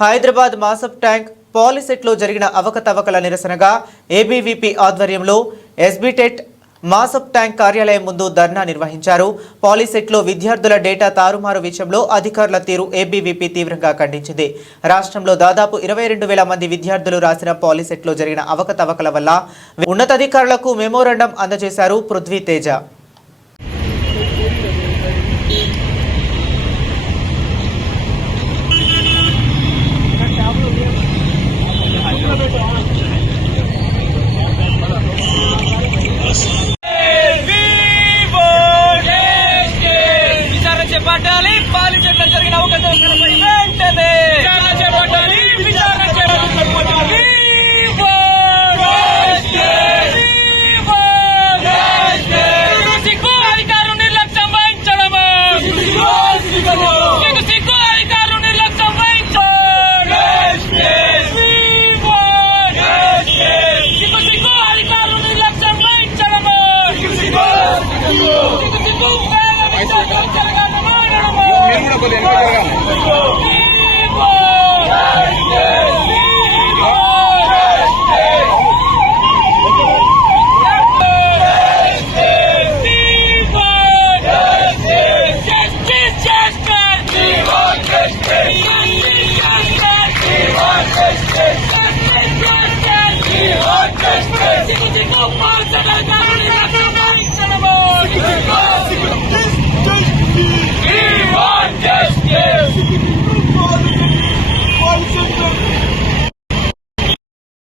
Hyderabad మాసప్ tank పాలిసెట్లో జరిగిన అవకతవకల నిరసనగా ABVP ఆధ్వర్యంలో ఎస్బీటెట్ మాసప్ ట్యాంక్ కార్యాలయం ముందు ధర్నా నిర్వహించారు. పాలిసెట్లో విద్యార్థుల డేటా తారుమారు విషయంలో అధికారుల తీరు ఏబీవీపీ తీవ్రంగా ఖండించింది. రాష్ట్రంలో దాదాపు 22,000 మంది విద్యార్థులు రాసిన పాలిసెట్లో జరిగిన అవకతవకల వల్ల ఉన్నతాధికారులకు మెమోరాండం అందజేశారు పృథ్వీ తేజ. చేపట్టాలి పాలిసెట్లో జరిగిన అవకతవకలపై వెంటనే విచారణ చేపట్టాలి. సిగ్గు అధికారులు నిర్లక్ష్యం వహించడము, సిగ్గు అధికారులు నిర్లక్ష్యం వహించడం, సిగ్గు అధికారులు నిర్లక్ష్యం వహించడము, సిగ్గు